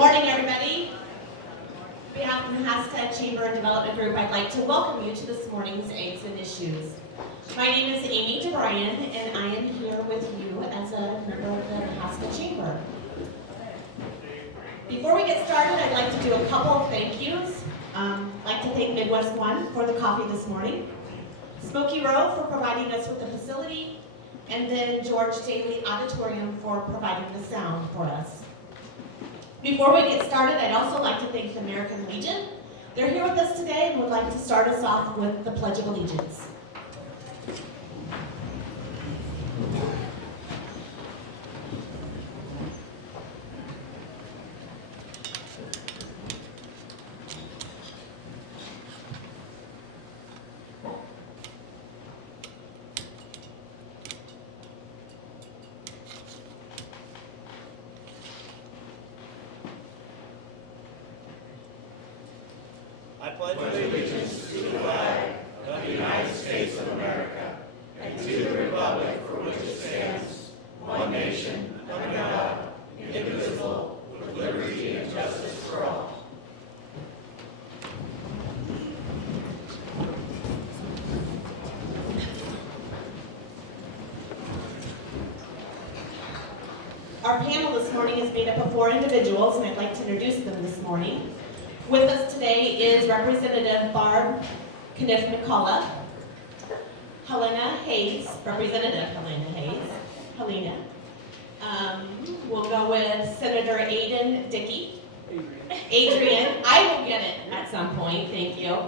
Morning, everybody. On behalf of the Hashtag Chamber and Development Group, I'd like to welcome you to this morning's Eggs and Issues. My name is Amy DeBryan, and I am here with you as a member of the Hashtag Chamber. Before we get started, I'd like to do a couple of thank yous. I'd like to thank Midwest One for the coffee this morning, Smoky Row for providing us with the facility, and then George Daly Auditorium for providing the sound for us. Before we get started, I'd also like to thank the American Legion. They're here with us today and would like to start us off with the Pledge of Allegiance. I pledge allegiance to the flag of the United States of America and to the republic for which it stands, one nation, under God, indivisible, with liberty and justice for all. Our panel this morning is made up of 4 individuals, and I'd like to introduce them this morning. With us today is Representative Barb Kniff McCullough, Helena Hayes, Representative Helena Hayes, Helena. We'll go with Senator Aiden Dickey. Adrian, I will get it at some point, thank you.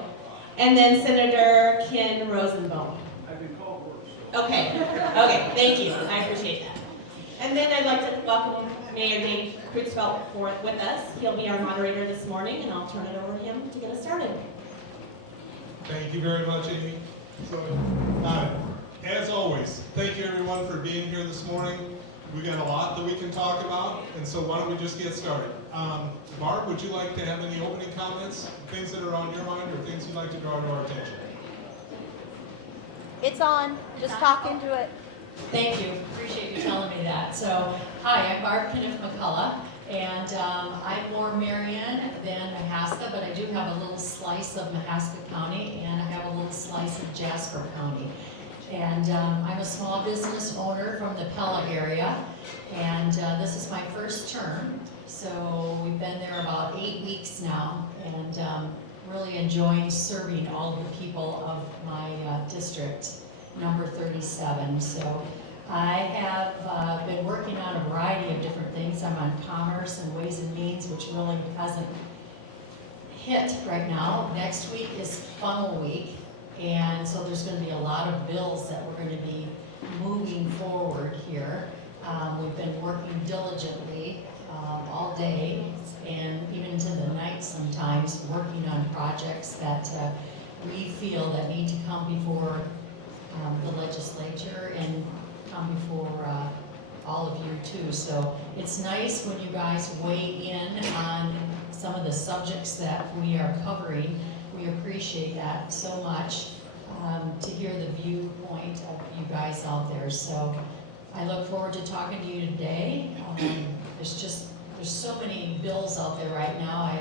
And then Senator Ken Rosenbaum. I've been called worse. So. Okay, thank you, I appreciate that. And then I'd like to welcome Mayor Dave Creutzfeldt with us. He'll be our moderator this morning, and I'll turn it over to him to get us started. Thank you very much, Amy. So, as always, thank you everyone for being here this morning. We got a lot that we can talk about, and so why don't we just get started? Barb, would you like to have any opening comments, things that are on your mind, or things you'd like to draw to our attention? It's on. Just talk into it. Thank you. Appreciate you telling me that. So, hi, I'm Barb Kniff McCullough, and I'm more Marion than Mahaska, but I do have a little slice of Mahaska County, and I have a little slice of Jasper County. And I'm a small business owner from the Pella area, and this is my first term. So we've been there about 8 weeks now, and really enjoying serving all of the people of my district. Number 37. So I have been working on a variety of different things. I'm on Commerce and Ways and Means, which really hasn't hit right now. Next week is funnel week, and so there's going to be a lot of bills that we're going to be moving forward here. We've been working diligently all day and even into the night sometimes, working on projects that we feel that need to come before the legislature and come before all of you too. So it's nice when you guys weigh in on some of the subjects that we are covering. We appreciate that so much, to hear the viewpoint of you guys out there. So I look forward to talking to you today. There's so many bills out there right now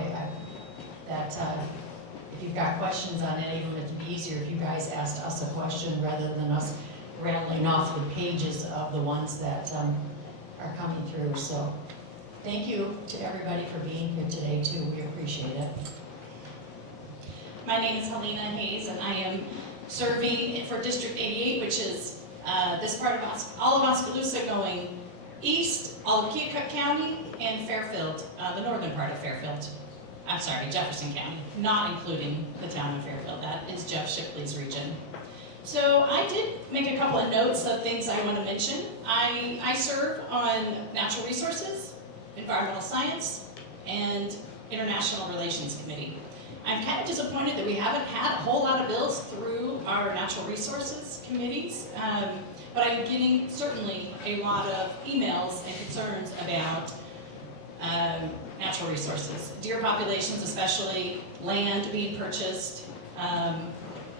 that if you've got questions on any of them, it'd be easier if you guys asked us a question rather than us rattling off the pages of the ones that are coming through. So thank you to everybody for being here today too. We appreciate it. My name is Helena Hayes, and I am serving for District 88, which is this part of all of Oskaloosa going east, all of Keokuk County, and Fairfield, the northern part of Fairfield. I'm sorry, Jefferson County, not including the town of Fairfield. That is Jeff Shipley's region. So I did make a couple of notes of things I want to mention. I serve on Natural Resources, Environmental Science, and International Relations Committee. I'm kind of disappointed that we haven't had a whole lot of bills through our Natural Resources committees, but I'm getting certainly a lot of emails and concerns about natural resources, deer populations especially, land being purchased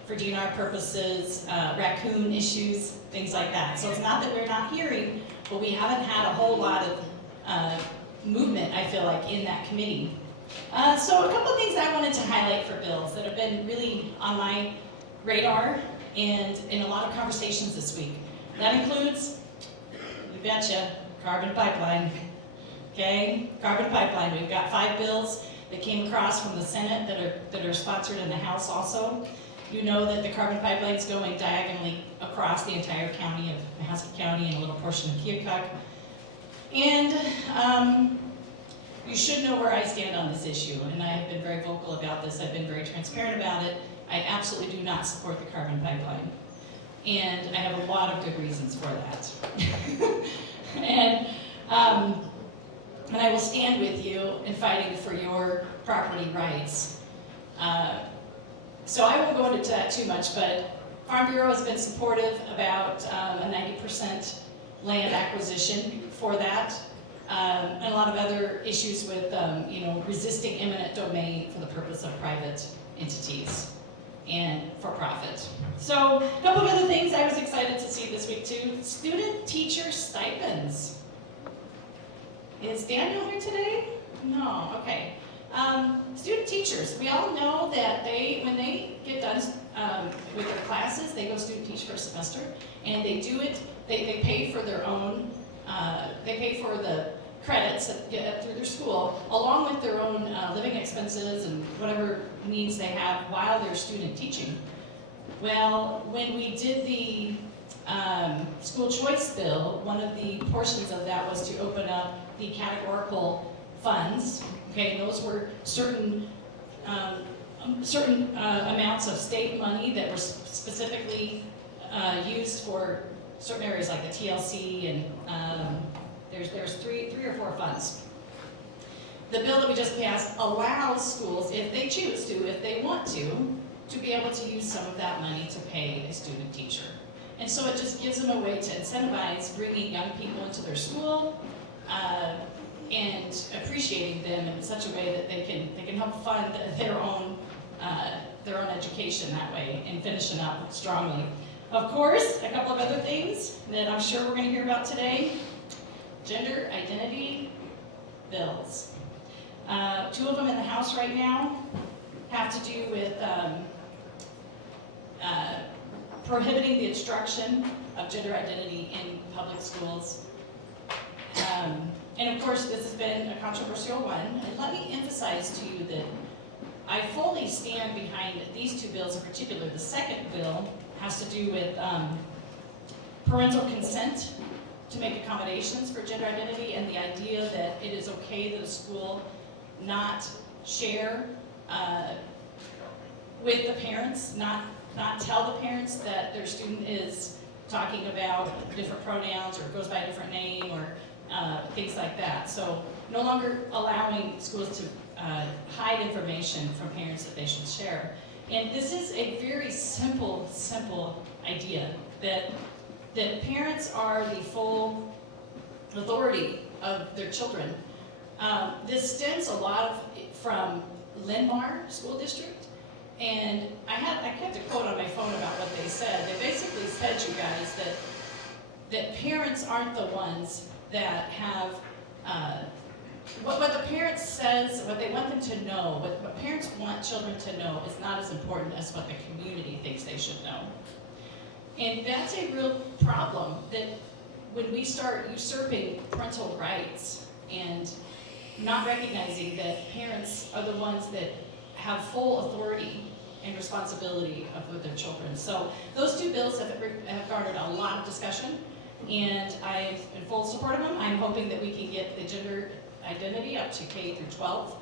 for DNR purposes, raccoon issues, things like that. So it's not that we're not hearing, but we haven't had a whole lot of movement, I feel like, in that committee. So a couple of things I wanted to highlight for bills that have been really on my radar and in a lot of conversations this week. That includes, you betcha, carbon pipeline. Okay, carbon pipeline. We've got 5 bills that came across from the Senate that are sponsored in the House also. You know that the carbon pipeline is going diagonally across the entire county of Mahaska County and a little portion of Keokuk. And you should know where I stand on this issue, and I have been very vocal about this. I've been very transparent about it. I absolutely do not support the carbon pipeline. And I have a lot of good reasons for that. and I will stand with you in fighting for your property rights. So I won't go into that too much, but Farm Bureau has been supportive about a 90% land acquisition for that. And a lot of other issues with resisting eminent domain for the purpose of private entities and for profit. So a couple of other things I was excited to see this week too. Student teacher stipends. Is Daniel here today? No, okay. Student teachers, we all know that when they get done with their classes, they go student teach for a semester, and they do it, they pay for their own, they pay for the credits that get through their school, along with their own living expenses and whatever needs they have while they're student teaching. Well, when we did the school choice bill, one of the portions of that was to open up the categorical funds. Okay, those were certain amounts of state money that were specifically used for certain areas like the TLC, and there's three or four funds. The bill that we just passed allows schools, if they choose to, if they want to be able to use some of that money to pay a student teacher. And so it just gives them a way to incentivize bringing young people into their school and appreciating them in such a way that they can help fund their own education that way and finishing up strongly. Of course, a couple of other things that I'm sure we're going to hear about today. Gender identity bills. 2 of them in the House right now have to do with prohibiting the instruction of gender identity in public schools. And of course, this has been a controversial one. And let me emphasize to you that I fully stand behind these 2 bills in particular. The second bill has to do with parental consent to make accommodations for gender identity, and the idea that it is okay that a school not share with the parents, not tell the parents that their student is talking about different pronouns or goes by a different name or things like that. So no longer allowing schools to hide information from parents that they should share. And this is a very simple idea that parents are the full authority of their children. This stems a lot from Linn-Mar School District, and I kept a quote on my phone about what they said. They basically said, you guys, that parents aren't the ones that have what the parents says, what they want them to know, what parents want children to know is not as important as what the community thinks they should know. And that's a real problem, that when we start usurping parental rights and not recognizing that parents are the ones that have full authority and responsibility of their children. So those 2 bills have garnered a lot of discussion, and I'm in full support of them. I'm hoping that we can get the gender identity up to K through 12.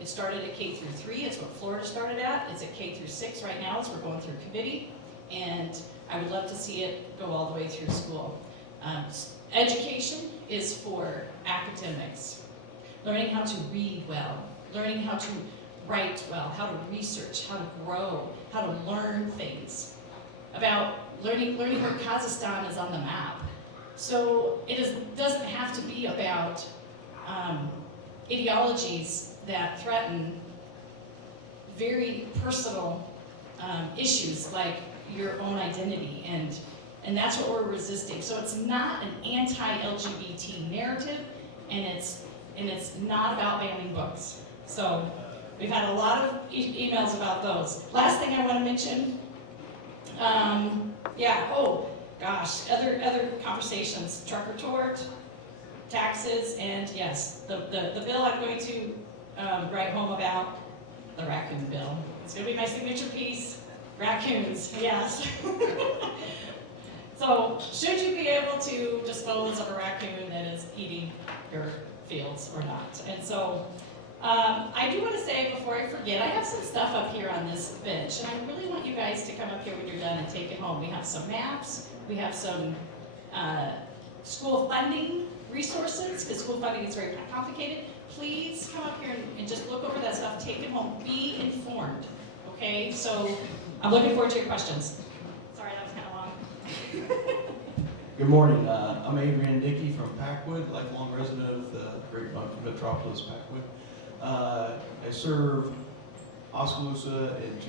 It started at K through 3, it's what Florida started at. It's at K through 6 right now as we're going through committee, and I would love to see it go all the way through school. Education is for academics. Learning how to read well, learning how to write well, how to research, how to grow, how to learn things. About learning where Kazakhstan is on the map. So it doesn't have to be about ideologies that threaten very personal issues like your own identity, and that's what we're resisting. So it's not an anti-LGBT narrative, and it's and it's not about banning books. So we've had a lot of emails about those. Last thing I want to mention, other conversations, truck or tort, taxes, and yes, the bill I'm going to write home about, the raccoon bill. It's going to be my signature piece, raccoons, yes. So, should you be able to dispose of a raccoon that is eating your fields or not? And so, I do want to say before I forget, I have some stuff up here on this bench, and I really want you guys to come up here when you're done and take it home. We have some maps, we have some school funding resources, because school funding is very complicated. Please come up here and just look over that stuff, take it home, be informed, okay? So, I'm looking forward to your questions. Sorry, that was kind of long. Good morning. I'm Adrian Dickey from Packwood, lifelong resident of the great metropolis Packwood. I serve Oskaloosa and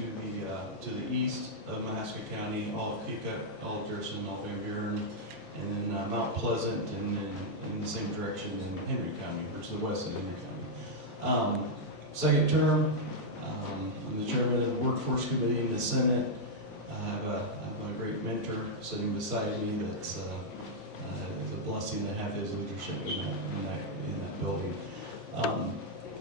to the east of Mahaska County, all of Keokuk, all of Jefferson, all of Van Buren, and then Mount Pleasant, and then in the same direction in Henry County, or to the west of Henry County. Second term, I'm the chairman of the Workforce Committee in the Senate. I have a great mentor sitting beside me that's it's a blessing to have his leadership in that building.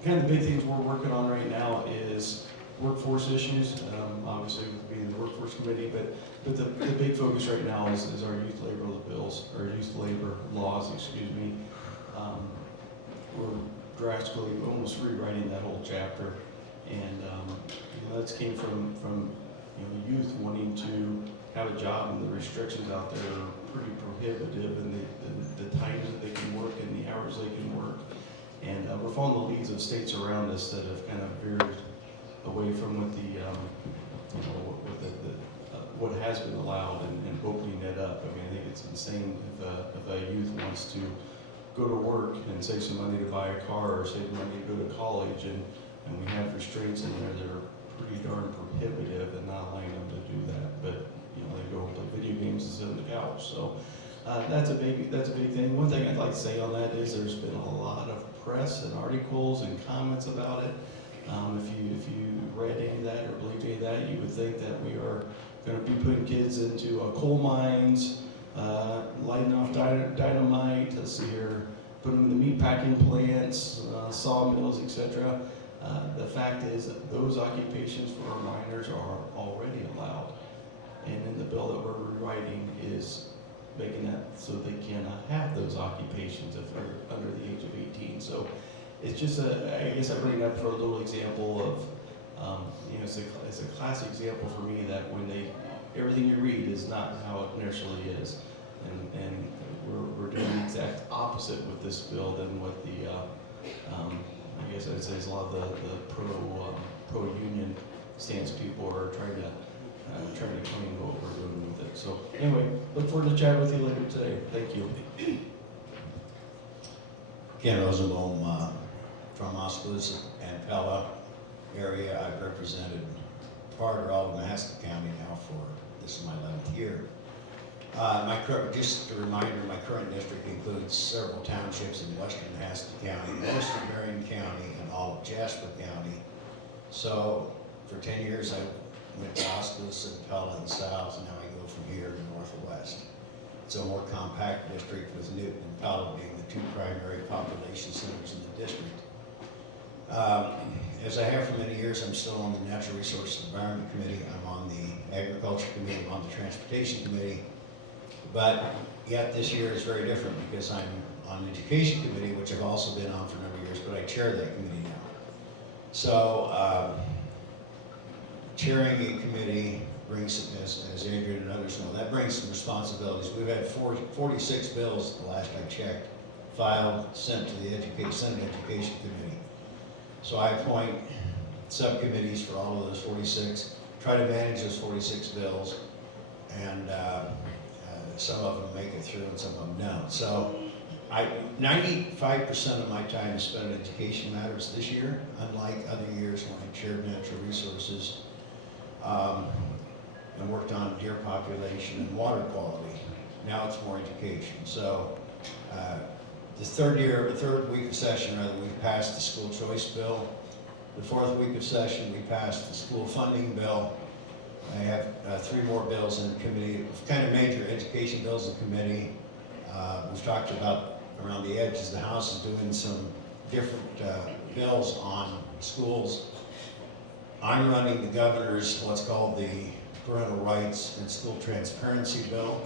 Kind of the big things we're working on right now is workforce issues, obviously being the Workforce Committee, but the big focus right now is our youth labor bills, or youth labor laws, excuse me. We're drastically almost rewriting that whole chapter, and that came from youth wanting to have a job, and the restrictions out there are pretty prohibitive, and the times that they can work and the hours they can work. And we're following the leads of states around us that have kind of veered away from what has been allowed, and opening it up. I mean, I think it's insane if a youth wants to go to work and save some money to buy a car or save money to go to college, and we have restraints in there that are pretty darn prohibitive and not allowing them to do that. But they go play video games and sit on the couch. So that's a big thing. One thing I'd like to say on that is there's been a lot of press and articles and comments about it. If you read any of that or believed any of that, you would think that we are going to be putting kids into coal mines, lighting off dynamite, putting them in the meat packing plants, sawmills, etc. The fact is that those occupations for our minors are already allowed, and in the bill that we're rewriting is making that so they cannot have those occupations if they're under the age of 18. So it's just I guess I bring it up for a little example of, it's a classic example for me that everything you read is not how it initially is, and we're doing the exact opposite with this bill than what the I guess I'd say is a lot of the pro-union stance people are trying to claim what we're doing with it. So anyway, look forward to chatting with you later today. Thank you. Ken Rosenbaum from Oskaloosa and Pella area. I've represented part or all of Mahaska County now for, this is my 11th year. Just a reminder, my current district includes several townships in western Mahaska County, most of Marion County, and all of Jasper County. So for 10 years I went to Oskaloosa and Pella and south, and now I go from here to north and west. It's a more compact district with Newton and Pella being the two primary population centers in the district. As I have for many years, I'm still on the Natural Resources and Environment Committee. I'm on the Agriculture Committee, I'm on the Transportation Committee. But yet this year is very different because I'm on the Education Committee, which I've also been on for a number of years, but I chair that committee now. So chairing a committee brings, as Adrian and others know, that brings some responsibilities. We've had 46 bills the last I checked, filed, sent to the Senate Education Committee. So I appoint subcommittees for all of those 46, try to manage those 46 bills, and some of them make it through and some of them don't. So 95% of my time is spent on education matters this year, unlike other years when I chaired natural resources and worked on deer population and water quality. Now it's more education. So the third week of session, rather, we passed the school choice bill. The fourth week of session, we passed the school funding bill. I have 3 more bills in committee, kind of major education bills in committee. We've talked about around the edges, the House is doing some different bills on schools. I'm running the governor's, what's called the parental rights and school transparency bill.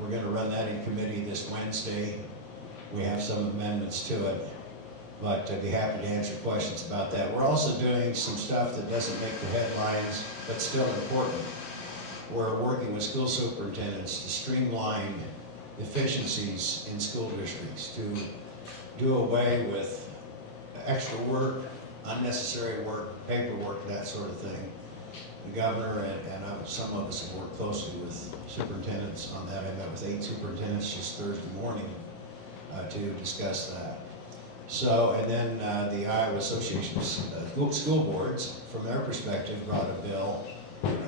We're going to run that in committee this Wednesday. We have some amendments to it, but I'd be happy to answer questions about that. We're also doing some stuff that doesn't make the headlines, but still important. We're working with school superintendents to streamline efficiencies in school districts, to do away with extra work, unnecessary work, paperwork, that sort of thing. The governor and some of us have worked closely with superintendents on that. I met with 8 superintendents just Thursday morning to discuss that. So, and then the Iowa Association of School Boards, from their perspective, brought a bill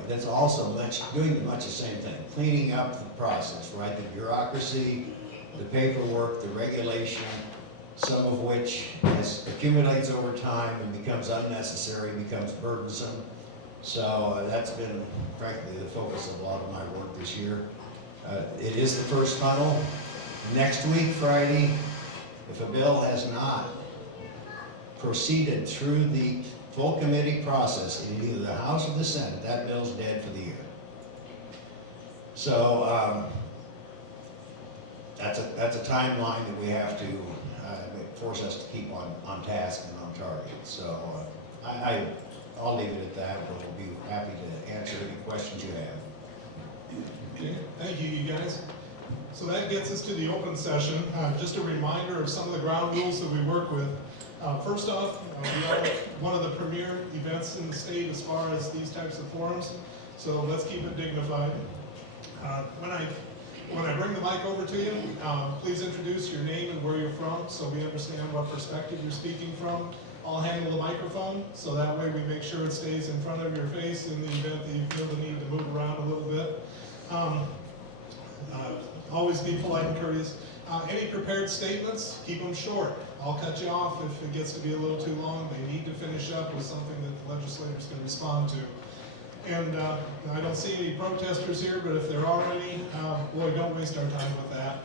that's also doing much the same thing, cleaning up the process, right? The bureaucracy, the paperwork, the regulation, some of which accumulates over time and becomes unnecessary, becomes burdensome. So that's been, frankly, the focus of a lot of my work this year. It is the first funnel. Next week, Friday, if a bill has not proceeded through the full committee process in either the House or the Senate, that bill's dead for the year. So that's a timeline that we have to force us to keep on task and on target. So I'll leave it at that, but we'll be happy to answer any questions you have. Okay, thank you, you guys. So that gets us to the open session. Just a reminder of some of the ground rules that we work with. First off, we are one of the premier events in the state as far as these types of forums, so let's keep it dignified. When I bring the mic over to you, please introduce your name and where you're from so we understand what perspective you're speaking from. I'll handle the microphone, so that way we make sure it stays in front of your face in the event that you feel the need to move around a little bit. Always be polite and courteous. Any prepared statements, keep them short. I'll cut you off if it gets to be a little too long. They need to finish up with something that the legislators can respond to. And I don't see any protesters here, but if there are any, boy, don't waste our time with that.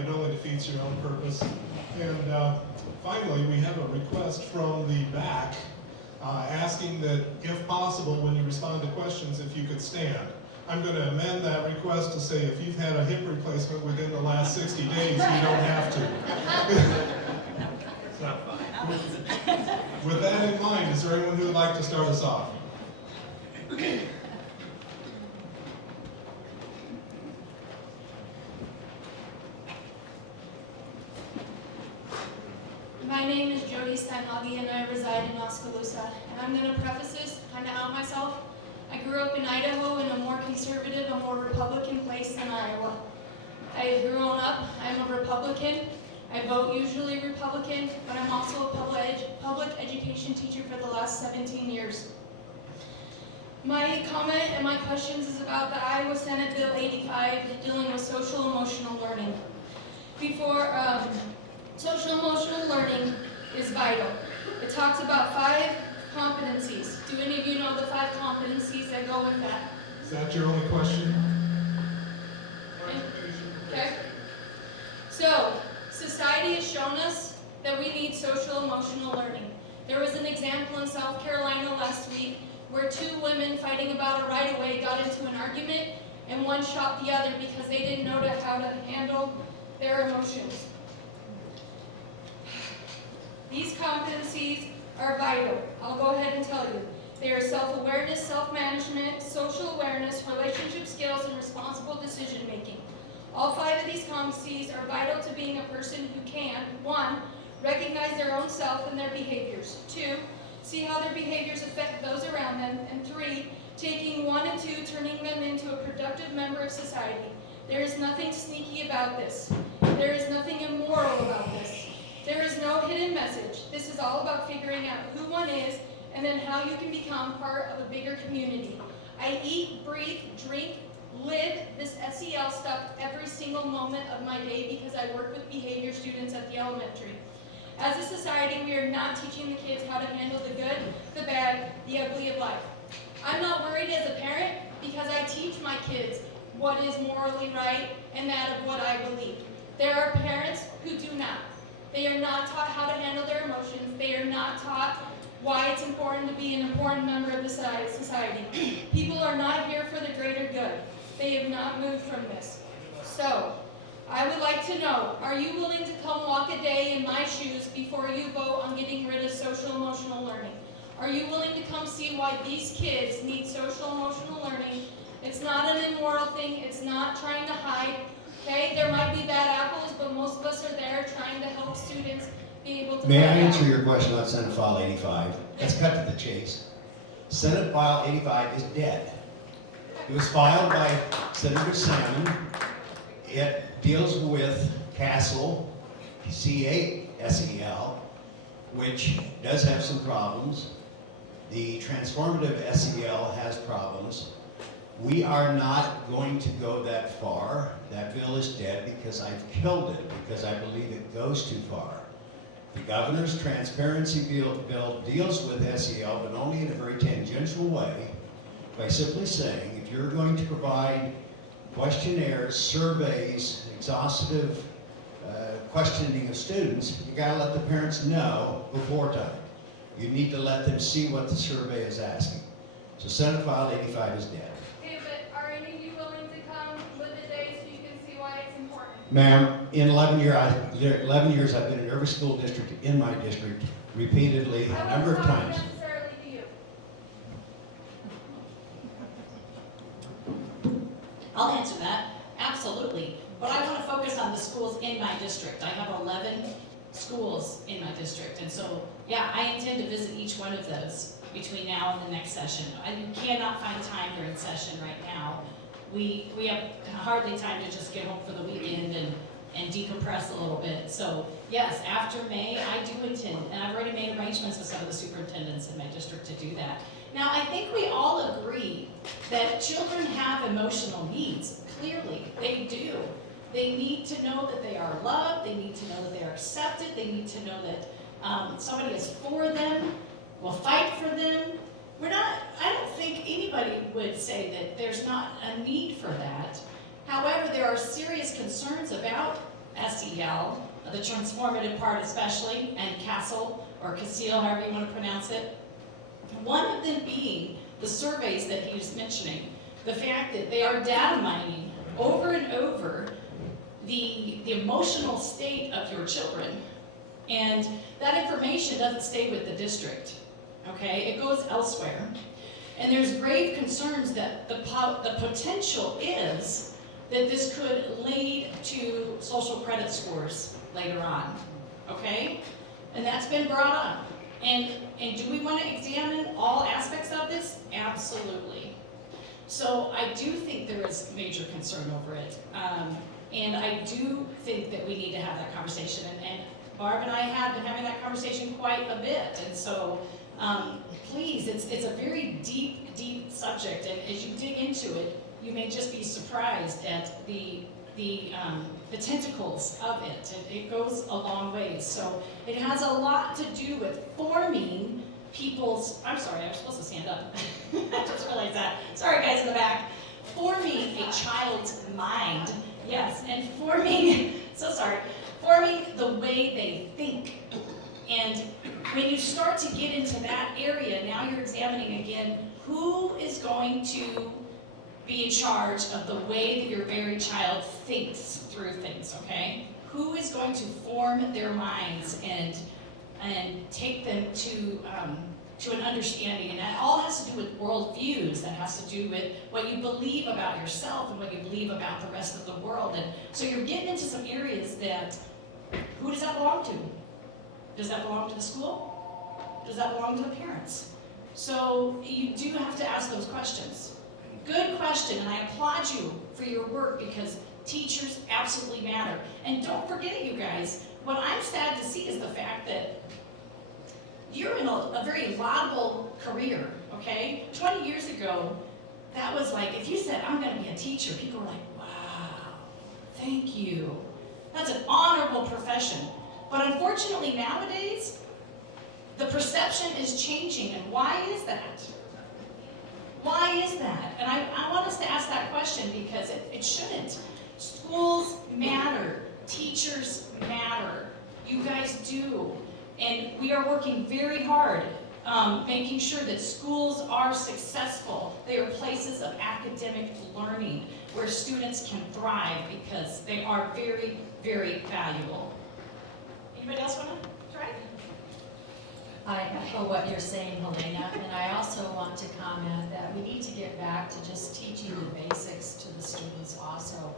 It only defeats your own purpose. And finally, we have a request from the back asking that, if possible, when you respond to questions, if you could stand. I'm going to amend that request to say if you've had a hip replacement within the last 60 days, you don't have to. So, with that in mind, is there anyone who would like to start us off? My name is Jody Steinhage and I reside in Oskaloosa. And I'm going to preface this, kind of out myself. I grew up in Idaho in a more conservative, a more Republican place than Iowa. I have grown up, I'm a Republican. I vote usually Republican, but I'm also a public education teacher for the last 17 years. My comment and my questions is about the Iowa Senate Bill 85 dealing with social emotional learning. Social emotional learning is vital. It talks about 5 competencies. Do any of you know the 5 competencies that go with that? Is that your only question? Okay. So, society has shown us that we need social emotional learning. There was an example in South Carolina last week where 2 women fighting about a right-of-way got into an argument and one shot the other because they didn't know how to handle their emotions. These competencies are vital. I'll go ahead and tell you. They are self-awareness, self-management, social awareness, relationship skills, and responsible decision-making. All 5 of these competencies are vital to being a person who can, 1, recognize their own self and their behaviors, 2, see how their behaviors affect those around them, and 3, taking 1 and 2, turning them into a productive member of society. There is nothing sneaky about this. There is nothing immoral about this. There is no hidden message. This is all about figuring out who one is and then how you can become part of a bigger community. I eat, breathe, drink, live this SEL stuff every single moment of my day because I work with behavior students at the elementary. As a society, we are not teaching the kids how to handle the good, the bad, the ugly of life. I'm not worried as a parent because I teach my kids what is morally right and that of what I believe. There are parents who do not. They are not taught how to handle their emotions. They are not taught why it's important to be an important member of the society. People are not here for the greater good. They have not moved from this. So, I would like to know, are you willing to come walk a day in my shoes before you vote on getting rid of social emotional learning? Are you willing to come see why these kids need social emotional learning? It's not an immoral thing. It's not trying to hide. Okay, there might be bad apples, but most of us are there trying to help students be able to. May I find out. answer your question on Senate File 85? Let's cut to the chase. Senate File 85 is dead. It was filed by Senator Salmon. It deals with CASEL, C-A-S-E-L, which does have some problems. The transformative SEL has problems. We are not going to go that far. That bill is dead because I've killed it, because I believe it goes too far. The governor's transparency bill deals with SEL, but only in a very tangential way, by simply saying, if you're going to provide questionnaires, surveys, exhaustive questioning of students, you gotta let the parents know before time. You need to let them see what the survey is asking. So Senate File 85 is dead. Okay, but are any of you willing to come live a day so you can see why it's important? Ma'am, in 11 years I've been in every school district in my district repeatedly, a number of times. Necessarily to you. I'll answer that, absolutely. But I want to focus on the schools in my district. I have 11 schools in my district. And so, yeah, I intend to visit each one of those between now and the next session. You cannot find time during session right now. We have hardly time to just get home for the weekend and decompress a little bit. So, yes, after May, I do intend, and I've already made arrangements with some of the superintendents in my district to do that. Now, I think we all agree that children have emotional needs. Clearly, they do. They need to know that they are loved. They need to know that they are accepted. They need to know that somebody is for them, will fight for them. I don't think anybody would say that there's not a need for that. However, there are serious concerns about SEL, the transformative part especially, and CASEL, or CASEL, however you want to pronounce it. One of them being the surveys that he was mentioning, the fact that they are data mining over and over the emotional state of your children, and that information doesn't stay with the district, okay? It goes elsewhere. And there's grave concerns that the potential is that this could lead to social credit scores later on, okay? And that's been brought up. And do we want to examine all aspects of this? Absolutely. So I do think there is major concern over it. And I do think that we need to have that conversation. And Barb and I have been having that conversation quite a bit. And so please, it's a very deep, deep subject. And as you dig into it, you may just be surprised at the tentacles of it. It goes a long ways. So it has a lot to do with forming people's, I'm sorry, I was supposed to stand up. I just realized that. Sorry guys in the back. Forming a child's mind, yes, and forming the way they think. And when you start to get into that area, now you're examining again, who is going to be in charge of the way that your very child thinks through things, okay? Who is going to form their minds and take them to an understanding? And that all has to do with worldviews. That has to do with what you believe about yourself and what you believe about the rest of the world. And so you're getting into some areas that, who does that belong to? Does that belong to the school? Does that belong to the parents? So you do have to ask those questions. Good question, and I applaud you for your work because teachers absolutely matter. And don't forget, you guys, what I'm sad to see is the fact that you're in a very laudable career, okay? 20 years ago, that was like, if you said, I'm gonna be a teacher, people were like, wow, thank you. That's an honorable profession. But unfortunately nowadays, the perception is changing, and why is that? Why is that? And I want us to ask that question because it shouldn't. Schools matter. Teachers matter. You guys do. And we are working very hard making sure that schools are successful. They are places of academic learning where students can thrive because they are very, very valuable. Anybody else want to try? I echo what you're saying, Helena, and I also want to comment that we need to get back to just teaching the basics to the students also.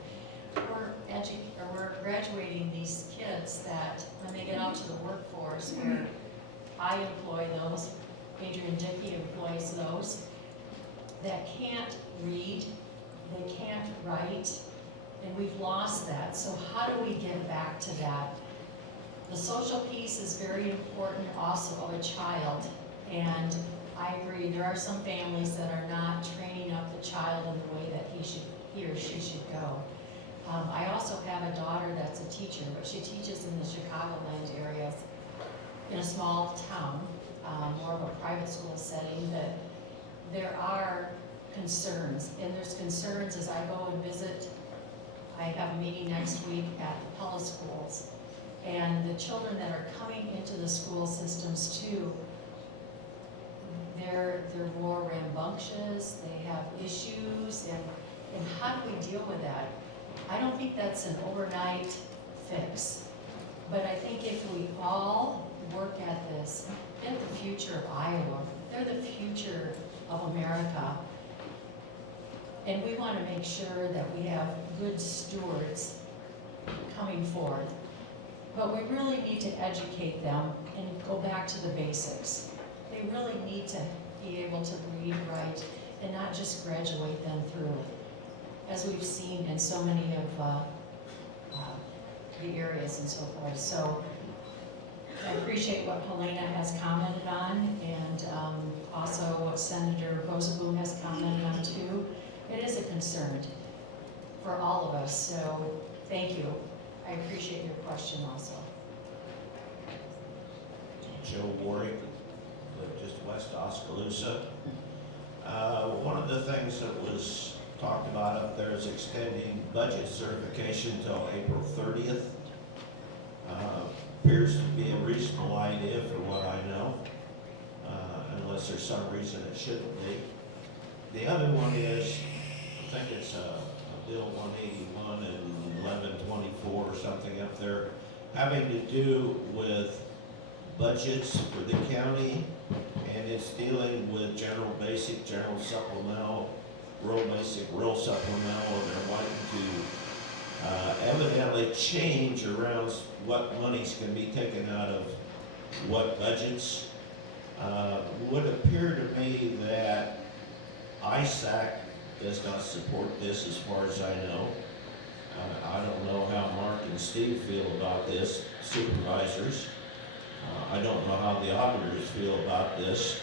We're graduating these kids that when they get out to the workforce, where I employ those, Adrian Dickey employs those, that can't read, they can't write, and we've lost that. So how do we get back to that? The social piece is very important also of a child, and I agree, there are some families that are not training up the child in the way that he or she should go. I also have a daughter that's a teacher, but she teaches in the Chicagoland area in a small town, more of a private school setting, but there are concerns, and there's concerns as I go and visit. I have a meeting next week at the Pella schools, and the children that are coming into the school systems too, they're more rambunctious, they have issues, and how do we deal with that? I don't think that's an overnight fix, but I think if we all work at this, they're the future of Iowa, they're the future of America, and we want to make sure that we have good stewards coming forth. But we really need to educate them and go back to the basics. They really need to be able to read, write, and not just graduate them through, as we've seen in so many of the areas and so forth. So I appreciate what Helena has commented on, and also what Senator Bozaboom has commented on too. It is a concern for all of us, so thank you. I appreciate your question also. Joe Warwick, live just west of Oskaloosa. One of the things that was talked about up there is extending budget certification till April 30th. Appears to be a reasonable idea for what I know, unless there's some reason it shouldn't be. The other one is, I think it's Bill 181 and 1124 or something up there, having to do with budgets for the county, and it's dealing with general basic, general supplemental, rural basic, rural supplemental, and they're wanting to evidently change around what monies can be taken out of what budgets. Would appear to me that ISAC does not support this as far as I know. I don't know how Mark and Steve feel about this, supervisors. I don't know how the auditors feel about this,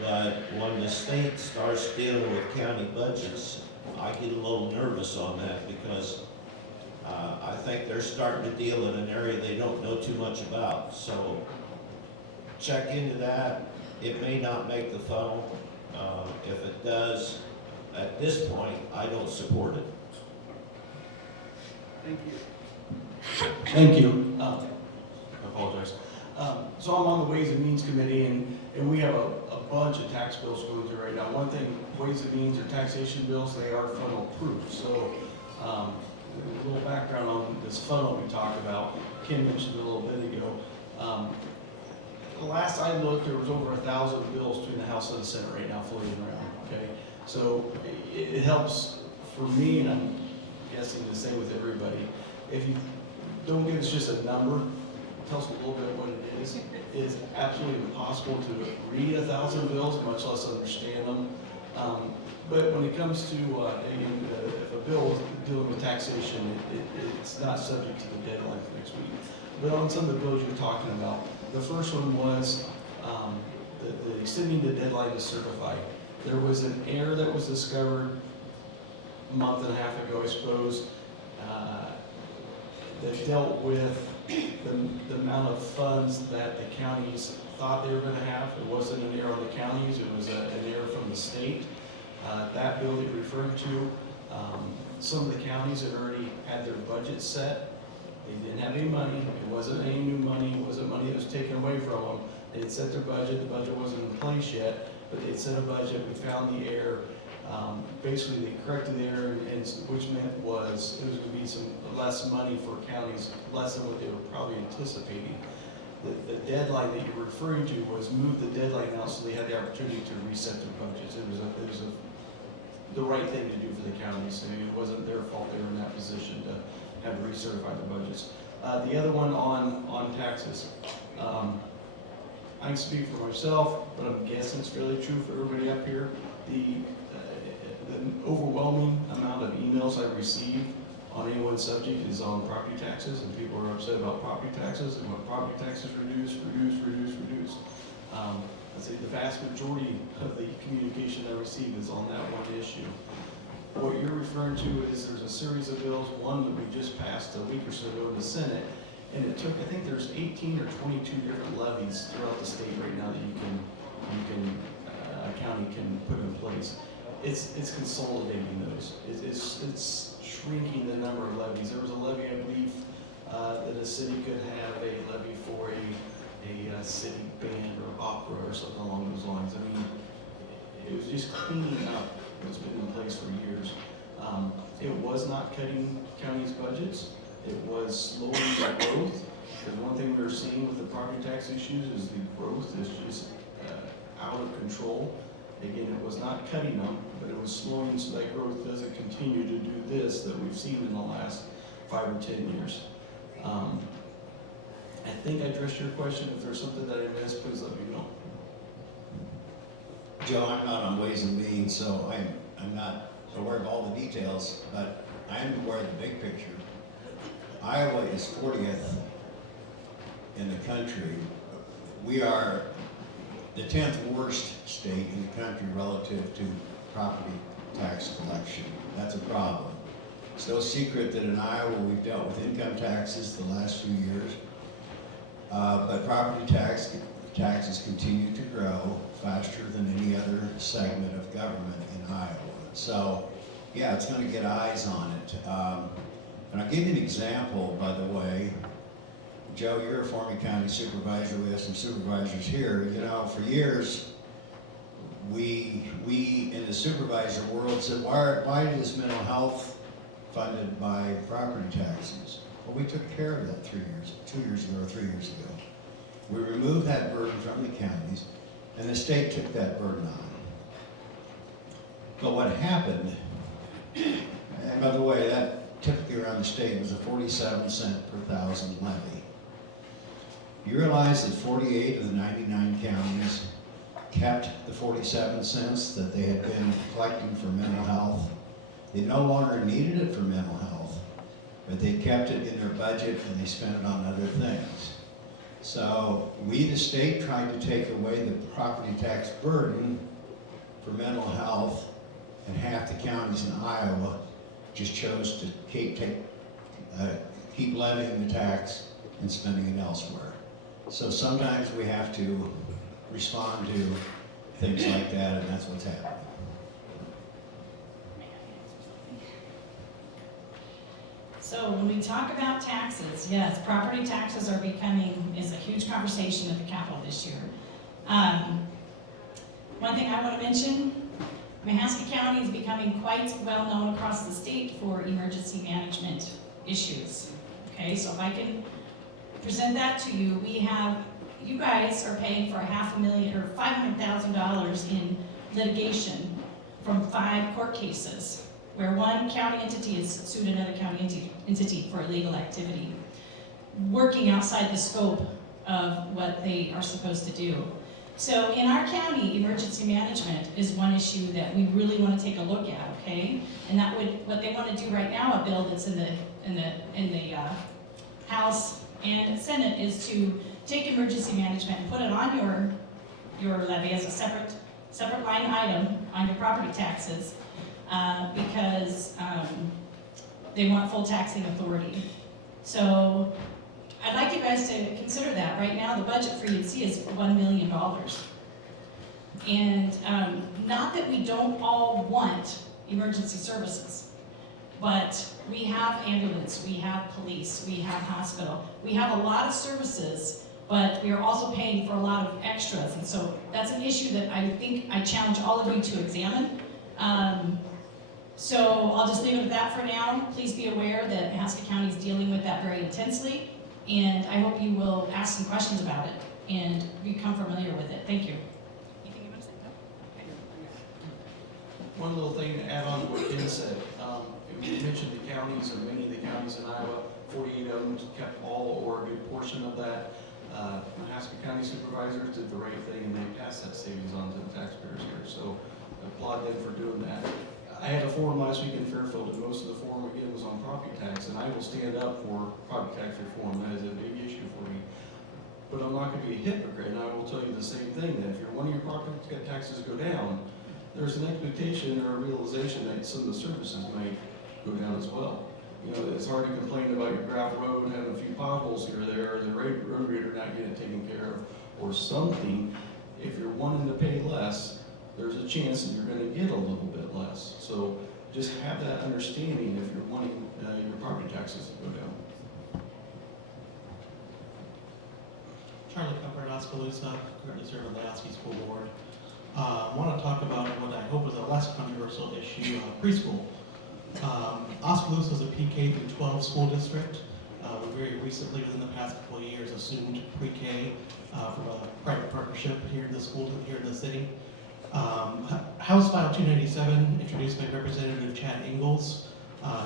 but when the state starts dealing with county budgets, I get a little nervous on that because I think they're starting to deal in an area they don't know too much about. So check into that. It may not make the funnel. If it does, at this point, I don't support it. Thank you. Thank you. I apologize. So I'm on the Ways and Means Committee, and we have a bunch of tax bills going through right now. One thing, Ways and Means or taxation bills, they are funnel proof. So a little background on this funnel we talked about. Ken mentioned it a little bit ago. The last I looked, there was over 1,000 bills between the House and the Senate right now floating around, okay? So it helps for me, and I'm guessing the same with everybody. If you don't give us just a number, tell us a little bit what it is. It's absolutely impossible to read 1,000 bills, much less understand them. But when it comes to if a bill is dealing with taxation, it's not subject to the deadline for next week. But on some of the bills you're talking about, the first one was the extending the deadline to certify. There was an error that was discovered a month and a half ago, I suppose, that dealt with the amount of funds that the counties thought they were gonna have. It wasn't an error on the counties, it was an error from the state. That bill that you're referring to, some of the counties had already had their budget set. They didn't have any money, it wasn't any new money, it wasn't money that was taken away from them. They had set their budget, the budget wasn't in place yet, but they had set a budget, we found the error. Basically, they corrected the error, and which meant was, it was gonna be some less money for counties, less than what they were probably anticipating. The deadline that you're referring to was move the deadline out so they had the opportunity to reset their budgets. It was the right thing to do for the counties. I mean, it wasn't their fault they were in that position to have recertified the budgets. The other one on taxes. I can speak for myself, but I'm guessing it's fairly true for everybody up here. The overwhelming amount of emails I receive on any one subject is on property taxes, and people are upset about property taxes and want property taxes reduced. I'd say the vast majority of the communication I receive is on that one issue. What you're referring to is there's a series of bills, one that we just passed a week or so ago in the Senate, and it took, I think there's 18 or 22 different levies throughout the state right now that a county can put in place. It's consolidating those. It's shrinking the number of levies. There was a levy, I believe, that a city could have a levy for a city band or opera or something along those lines. I mean, it was just cleaning up what's been in place for years. It was not cutting counties' budgets. It was slowing the growth. Because one thing we were seeing with the property tax issues is the growth is just out of control. Again, it was not cutting them, but it was slowing so that growth doesn't continue to do this that we've seen in the last 5 or 10 years. I think I addressed your question. If there's something that I missed, please let me know. Joe, I'm not on Ways and Means, so I'm not aware of all the details, but I am aware of the big picture. Iowa is 40th in the country. We are the 10th worst state in the country relative to property tax collection. That's a problem. It's no secret that in Iowa we've dealt with income taxes the last few years, but property taxes continue to grow faster than any other segment of government in Iowa. So, yeah, it's going to get eyes on it. And I'll give you an example, by the way. Joe, you're a former county supervisor. We have some supervisors here. You know, for years, we in the supervisor world said, why is mental health funded by property taxes? Well, we took care of that 2 years ago or 3 years ago. We removed that burden from the counties, and the state took that burden on. But what happened, and by the way, that typically around the state was a 47-cent per thousand levy. You realize that 48 of the 99 counties kept the 47 cents that they had been collecting for mental health. They no longer needed it for mental health, but they kept it in their budget and they spent it on other things. So we, the state, tried to take away the property tax burden for mental health, and half the counties in Iowa just chose to keep levying the tax and spending it elsewhere. So sometimes we have to respond to things like that, and that's what's happening. So when we talk about taxes, yes, property taxes is a huge conversation at the Capitol this year. One thing I want to mention, Mahaska County is becoming quite well known across the state for emergency management issues. Okay, so if I can present that to you, you guys are paying for $500,000 or $500,000 in litigation from 5 court cases, where one county entity has sued another county entity for illegal activity, working outside the scope of what they are supposed to do. So in our county, emergency management is one issue that we really want to take a look at, okay? And what they want to do right now, a bill that's in the House and Senate, is to take emergency management and put it on your levy as a separate line item on your property taxes because they want full taxing authority. So I'd like you guys to consider that. Right now, the budget for UNC is $1 million. And not that we don't all want emergency services, but we have ambulance, we have police, we have hospital, we have a lot of services, but we are also paying for a lot of extras. And so that's an issue that I think I challenge all of you to examine. So I'll just leave it at that for now. Please be aware that Itasca County is dealing with that very intensely, and I hope you will ask some questions about it and become familiar with it. Thank you. Anything you want to say? No? One little thing to add on to what Ken said. You mentioned the counties, or many of the counties in Iowa, 48 of them kept all or a good portion of that. Itasca County supervisors did the right thing, and they passed that savings on to the taxpayers here. So I applaud them for doing that. I had a forum last week in Fairfield, and most of the forum again was on property tax, and I will stand up for property tax reform. That is a big issue for me. But I'm not going to be a hypocrite, and I will tell you the same thing, that if one of your property taxes go down, there's an expectation or a realization that some of the services might go down as well. You know, it's hard to complain about your gravel road having a few potholes here or there, or the road grader not getting it taken care of, or something. If you're wanting to pay less, there's a chance that you're going to get a little bit less. So just have that understanding if you're wanting your property taxes to go down. Charlie Comfort, Oskaloosa, currently serve on the Oski School Board. I want to talk about what I hope is a less controversial issue, preschool. Oskaloosa is a PK through 12 school district. We very recently, within the past couple of years, assumed pre-K from a private partnership here in the school, here in the city. House File 297, introduced by Representative Chad Ingalls,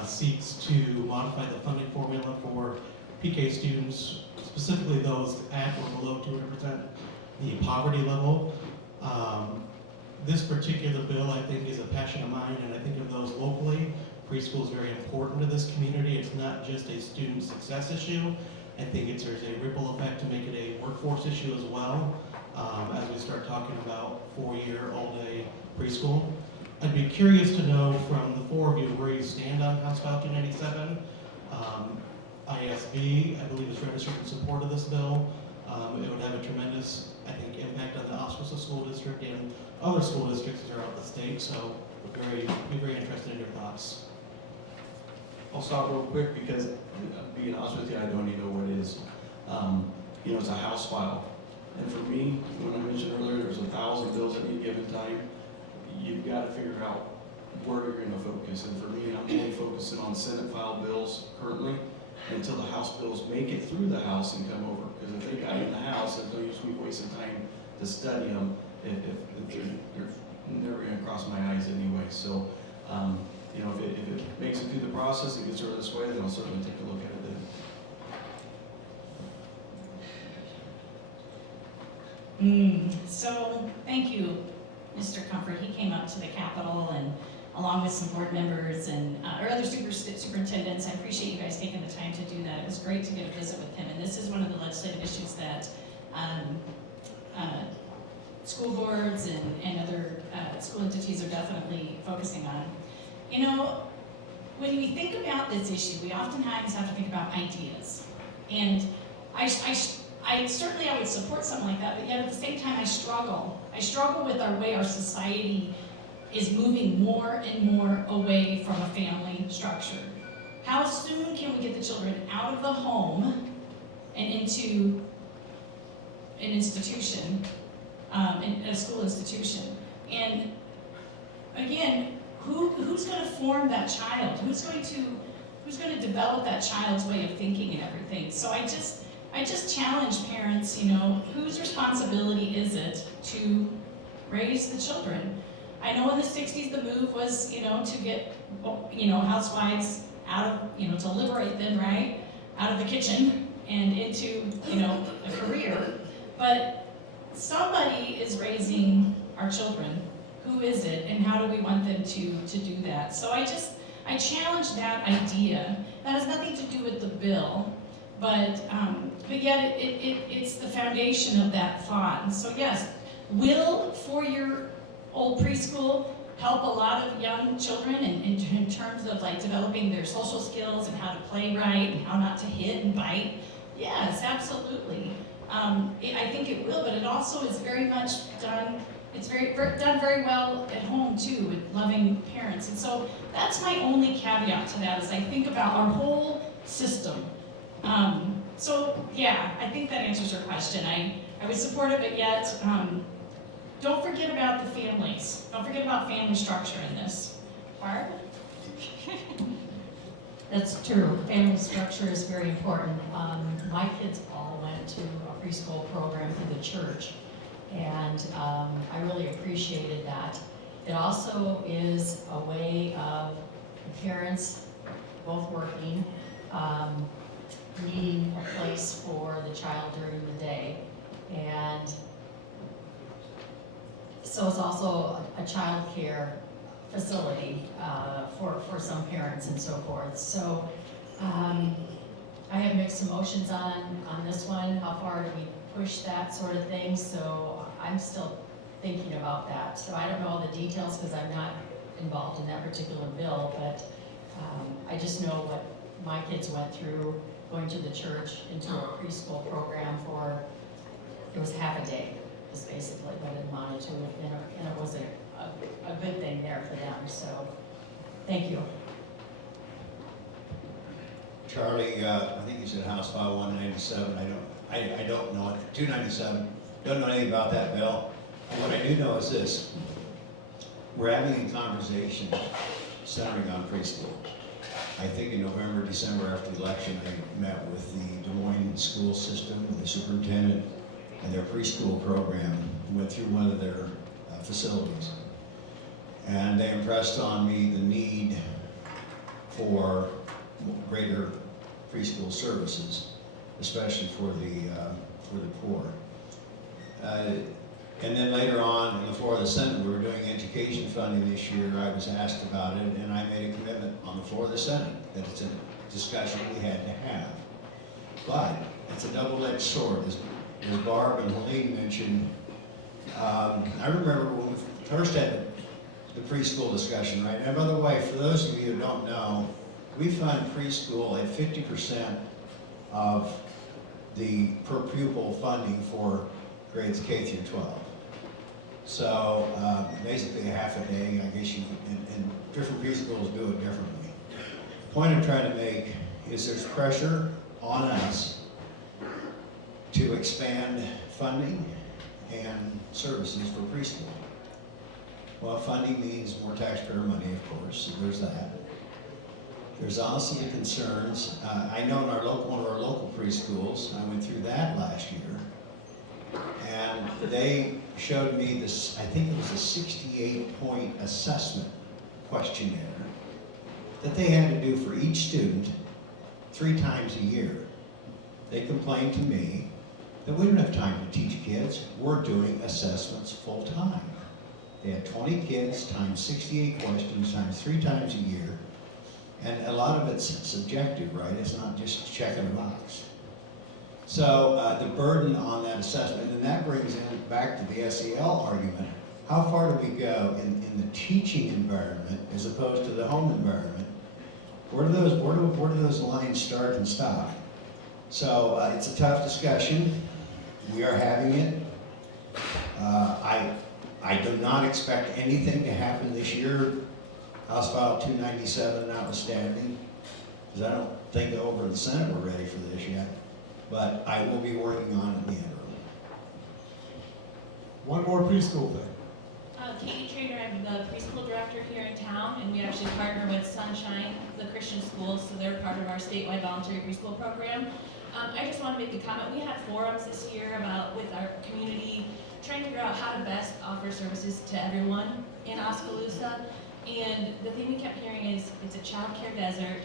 seeks to modify the funding formula for PK students, specifically those at or below 200% the poverty level. This particular bill, I think, is a passion of mine, and I think of those locally. Preschool is very important to this community. It's not just a student success issue. I think there's a ripple effect to make it a workforce issue as well, as we start talking about 4-year all-day preschool. I'd be curious to know from the four of you where you stand on House File 297. ISB, I believe, is registered in support of this bill. It would have a tremendous, I think, impact on the Oskaloosa School District and other school districts throughout the state, so be very interested in your thoughts. I'll stop real quick because, being honest with you, I don't even know what it is. You know, it's a House file. And for me, when I mentioned earlier, there's 1,000 bills at any given time. You've got to figure out where you're going to focus. And for me, I'm only focusing on Senate file bills currently until the House bills make it through the House and come over. Because if they got in the House, there's no use me wasting time to study them if they're never going to cross my eyes anyway. So, you know, if it makes it through the process and gets over this way, then I'll certainly take a look at it then. So thank you, Mr. Comfort. He came up to the Capitol and along with some board members and our other superintendents. I appreciate you guys taking the time to do that. It was great to get a visit with him. And this is one of the legislative issues that school boards and other school entities are definitely focusing on. You know, when we think about this issue, we oftentimes have to think about ideas. And I certainly would support something like that, but yet at the same time I struggle. I struggle with our way our society is moving more and more away from a family structure. How soon can we get the children out of the home and into an institution, a school institution? And again, who's going to form that child? Who's going to develop that child's way of thinking and everything? So I just challenge parents, you know, whose responsibility is it to raise the children? I know in the 60s the move was, you know, to get, you know, housewives out of, you know, to liberate them, right, out of the kitchen and into, you know, a career. But somebody is raising our children. Who is it, and how do we want them to do that? So I challenge that idea. That has nothing to do with the bill, but yet it's the foundation of that thought. And so yes, will 4-year-old preschool help a lot of young children in terms of like developing their social skills and how to play right and how not to hit and bite? Yes, absolutely. I think it will, but it also is very much done, it's done very well at home too, with loving parents. And so that's my only caveat to that, as I think about our whole system. So yeah, I think that answers your question. I would support it, but yet, don't forget about the families. Don't forget about family structure in this. Barb? That's true. Family structure is very important. My kids all went to a preschool program through the church, and I really appreciated that. It also is a way of the parents, both working, needing a place for the child during the day. And so it's also a child care facility for some parents and so forth. So I have mixed emotions on this one. How far do we push that sort of thing? So I'm still thinking about that. So I don't know all the details because I'm not involved in that particular bill, but I just know what my kids went through going to the church into a preschool program for, it was half a day, is basically what it amounted to, and it was a good thing there for them, so thank you. Charlie, I think you said House File 197. I don't know it. 297. Don't know anything about that bill. And what I do know is this: we're having a conversation centering on preschool. I think in November, December after the election, I met with the Des Moines school system, the superintendent, and their preschool program. Went through one of their facilities, and they impressed on me the need for greater preschool services, especially for the poor. And then later on, in the floor of the Senate, we were doing education funding this year. I was asked about it, and I made a commitment on the floor of the Senate that it's a discussion we had to have. But it's a double-edged sword, as Barb and Helene mentioned. I remember when we first had the preschool discussion, right? And by the way, for those of you who don't know, we fund preschool at 50% of the per pupil funding for grades K through 12. So basically a half a day, I guess and different preschools do it differently. The point I'm trying to make is there's pressure on us to expand funding and services for preschool. Well, funding means more taxpayer money, of course, so there's that. There's also the concerns. I know in one of our local preschools, I went through that last year, and they showed me this, I think it was a 68-point assessment questionnaire that they had to do for each student 3 times a year. They complained to me that we don't have time to teach kids. We're doing assessments full time. They had 20 kids times 68 questions times 3 times a year. And a lot of it's subjective, right? It's not just checking a box. So the burden on that assessment, and that brings in back to the SEL argument. How far do we go in the teaching environment as opposed to the home environment? Where do those lines start and stop? So it's a tough discussion. We are having it. I do not expect anything to happen this year, House File 297 notwithstanding, because I don't think over in the Senate we're ready for this yet. But I will be working on it in the interim. One more preschool thing. Katie Trader, I'm the preschool director here in town, and we actually partner with Sunshine, the Christian schools, so they're part of our statewide voluntary preschool program. I just want to make a comment. We had forums this year with our community, trying to figure out how to best offer services to everyone in Oskaloosa. And the thing we kept hearing is, it's a child care desert.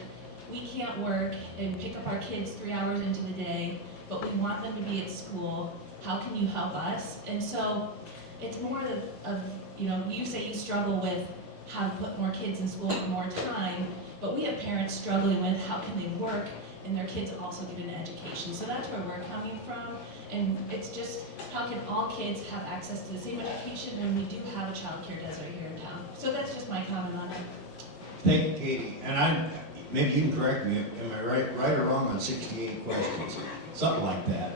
We can't work and pick up our kids 3 hours into the day, but we want them to be at school. How can you help us? And so it's more of you say you struggle with how to put more kids in school for more time, but we have parents struggling with how can they work and their kids also get an education. So that's where we're coming from. And it's just, how can all kids have access to the same education when we do have a child care desert here in town? So that's just my comment on it. Thank you, Katie. And maybe you can correct me, am I right or wrong on 68 questions? Something like that.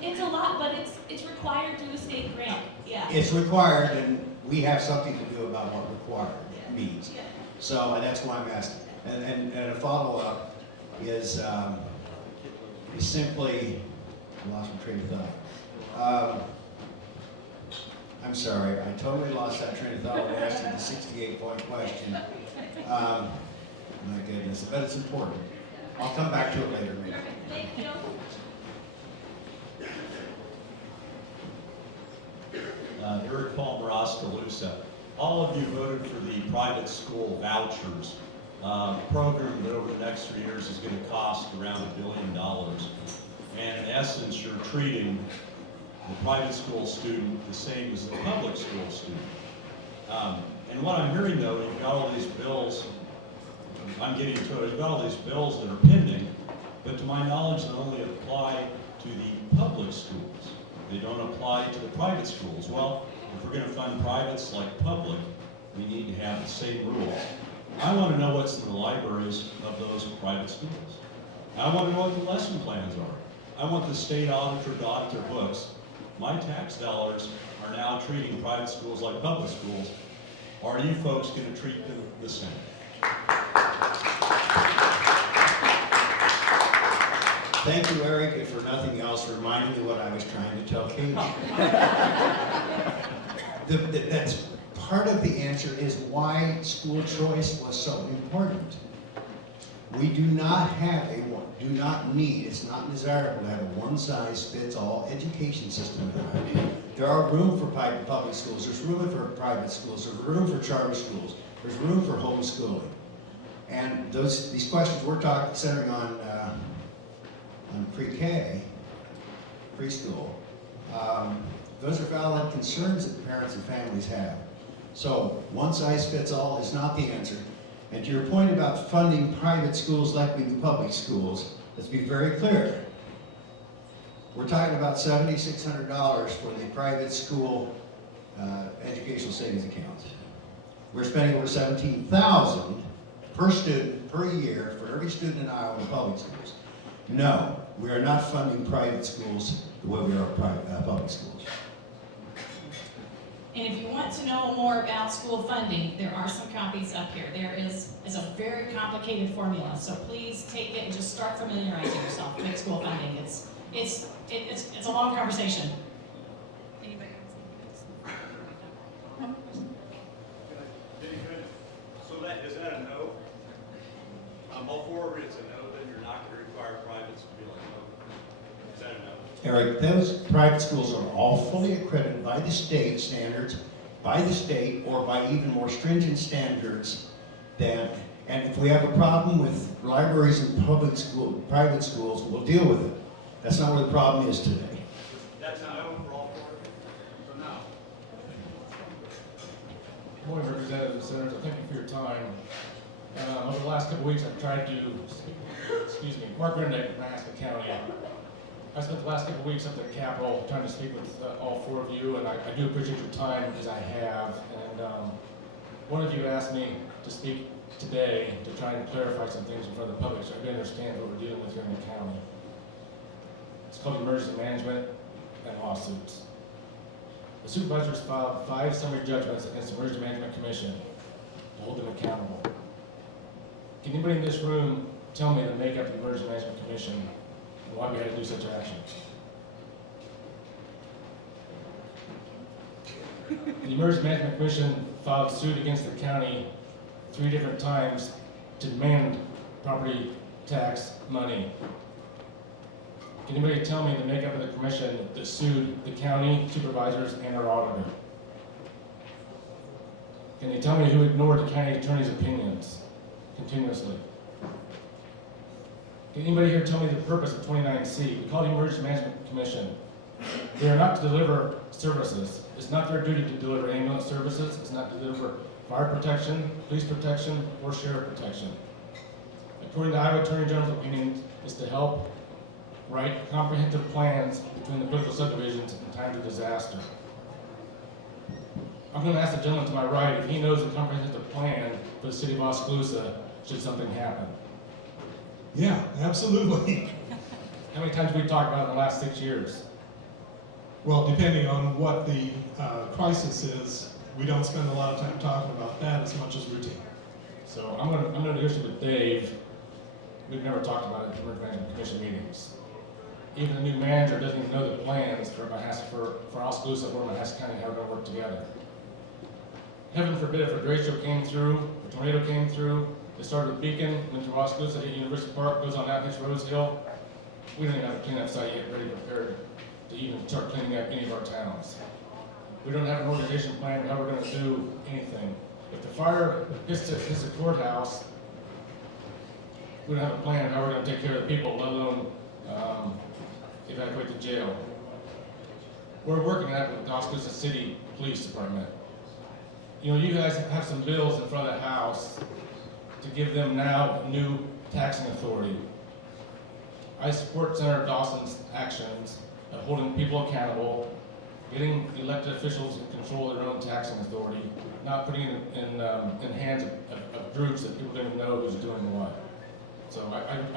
It's a lot, but it's required through the state grant, yeah. It's required, and we have something to do about what required means. So that's why I'm asking. And a follow-up is simply, I lost my train of thought. I'm sorry, I totally lost that train of thought when I asked you the 68-point question. My goodness, but it's important. I'll come back to it later, maybe. Thank you. Eric Palmer, Oskaloosa. All of you voted for the private school vouchers program that over the next 3 years is going to cost around $1 billion. And in essence, you're treating the private school student the same as the public school student. And what I'm hearing though, you've got all these bills, I'm getting to it, you've got all these bills that are pending, but to my knowledge, they only apply to the public schools. They don't apply to the private schools. Well, if we're going to fund privates like public, we need to have the same rules. I want to know what's in the libraries of those private schools. I want to know what the lesson plans are. I want the state auditor to audit their books. My tax dollars are now treating private schools like public schools. Are you folks going to treat them the same? Thank you, Eric, if for nothing else, reminding me what I was trying to tell Katie. That's part of the answer is why school choice was so important. We do not have it's not desirable to have a one-size-fits-all education system. There are room for public schools, there's room for private schools, there's room for charter schools, there's room for homeschooling. And these questions we're centering on pre-K, preschool, those are valid concerns that parents and families have. So one size fits all is not the answer. And to your point about funding private schools like we do public schools, let's be very clear. We're talking about $7,600 for the private school educational savings accounts. We're spending over $17,000 per student per year for every student in Iowa in public schools. No, we are not funding private schools the way we are public schools. And if you want to know more about school funding, there are some copies up here. There is a very complicated formula, so please take it and just start familiarizing yourself with school funding. It's a long conversation. Anybody else? So is that a no? I'm all for it, it's a no, then you're not going to require privates to be like, no. Is that a no? Eric, those private schools are all fully accredited by the state standards, by the state, or by even more stringent standards than, and if we have a problem with libraries and private schools, we'll deal with it. That's not where the problem is today. That's a no for all four? So no. Good morning, Representatives and Senators. Thank you for your time. Over the last couple of weeks, I've tried to, Mark Rendick, Nebraska County. I spent the last couple of weeks up at the Capitol trying to speak with all four of you, and I do appreciate your time, as I have. And one of you asked me to speak today to try and clarify some things in front of the public so everybody understands what we're dealing with here in the county. It's called emergency management and lawsuits. The supervisors filed 5 summary judgments against the Emergency Management Commission to hold them accountable. Can anybody in this room tell me the makeup of the Emergency Management Commission and why we had to do such action? The Emergency Management Commission filed suit against the county 3 different times to demand property tax money. Can anybody tell me the makeup of the commission that sued the county supervisors and our auditor? Can you tell me who ignored the county attorney's opinions continuously? Can anybody here tell me the purpose of 29C? We call it the Emergency Management Commission. They are not to deliver services. It's not their duty to deliver ambulance services. It's not to deliver fire protection, police protection, or sheriff protection. A according to Iowa Attorney General's opinion, is to help write comprehensive plans between the political subdivisions in times of disaster. I'm going to ask the gentleman to my right if he knows a comprehensive plan for the city of Oskaloosa should something happen. Yeah, absolutely. How many times have we talked about it in the last 6 years? Well, depending on what the crisis is, we don't spend a lot of time talking about that as much as routine. So I'm going to negotiate with Dave. We've never talked about it in emergency management commission meetings. Even the new manager doesn't even know the plans for Oskaloosa or Manhasset County, how we're going to work together. Heaven forbid if a derecho came through, a tornado came through, they started with Beacon, went through Oskaloosa, hit University Park, goes on out against Rose Hill. We don't even have a cleanup site yet ready prepared to even start cleaning up any of our towns. We don't have an organization plan how we're going to do anything. If the fire hits the courthouse, we don't have a plan how we're going to take care of the people, let alone evacuate the jail. We're working at it with the Oskaloosa City Police Department. You know, you guys have some bills in front of the house to give them now new taxing authority. I support Senator Dawson's actions of holding people accountable, getting elected officials in control of their own taxing authority, not putting it in hands of groups that people don't even know who's doing what. So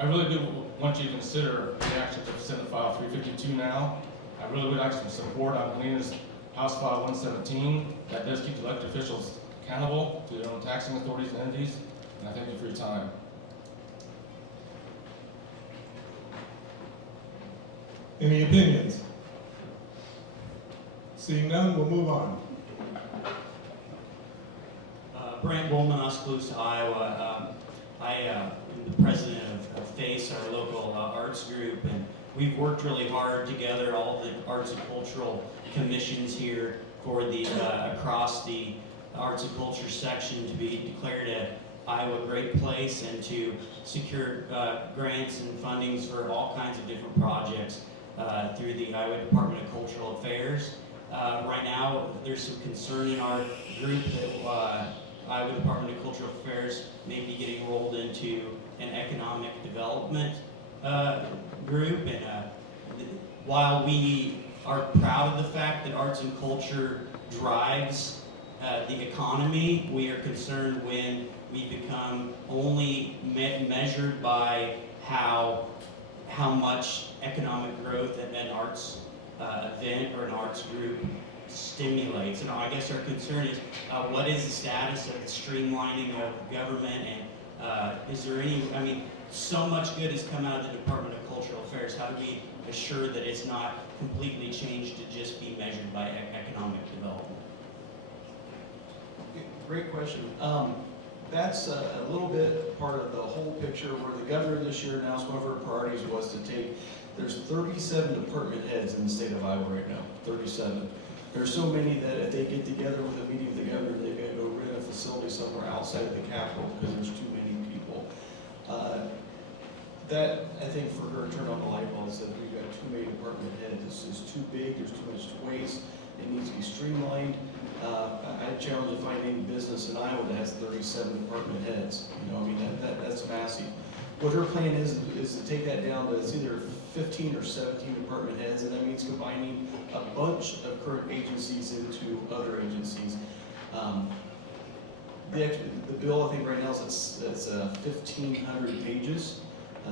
I really do want you to consider the actions of Senate File 352 now. I really would like some support on Alina's House File 117. That does keep elected officials accountable to their own taxing authorities and entities. And I thank you for your time. Any opinions? Seeing none, we'll move on. Brent Bowman, Oskaloosa, Iowa. I am the president of FACE, our local arts group, and we've worked really hard together, all the arts and cultural commissions here for the across the arts and culture section to be declared a Iowa Great Place and to secure grants and fundings for all kinds of different projects through the Iowa Department of Cultural Affairs. Right now, there's some concern in our group that Iowa Department of Cultural Affairs may be getting rolled into an economic development group. And while we are proud of the fact that arts and culture drives the economy, we are concerned when we become only measured by how much economic growth an arts event or an arts group stimulates. And I guess our concern is what is the status of the streamlining of government, and is there any, I mean, so much good has come out of the Department of Cultural Affairs. How do we assure that it's not completely changed to just be measured by economic development? Great question. That's a little bit part of the whole picture where the governor this year announced one of her priorities was to take, there's 37 department heads in the state of Iowa right now, 37. There's so many that if they get together with a meeting with the governor, they're going to go rent a facility somewhere outside of the Capitol because there's too many people. That, I think, for her, turned on the light bulb and said, we've got too many department heads. This is too big. There's too much waste. It needs to be streamlined. I challenge to find any business in Iowa that has 37 department heads. You know, I mean, that's massive. What her plan is to take that down to it's either 15 or 17 department heads, and that means combining a bunch of current agencies into other agencies. The bill, I think right now is it's 1,500 pages.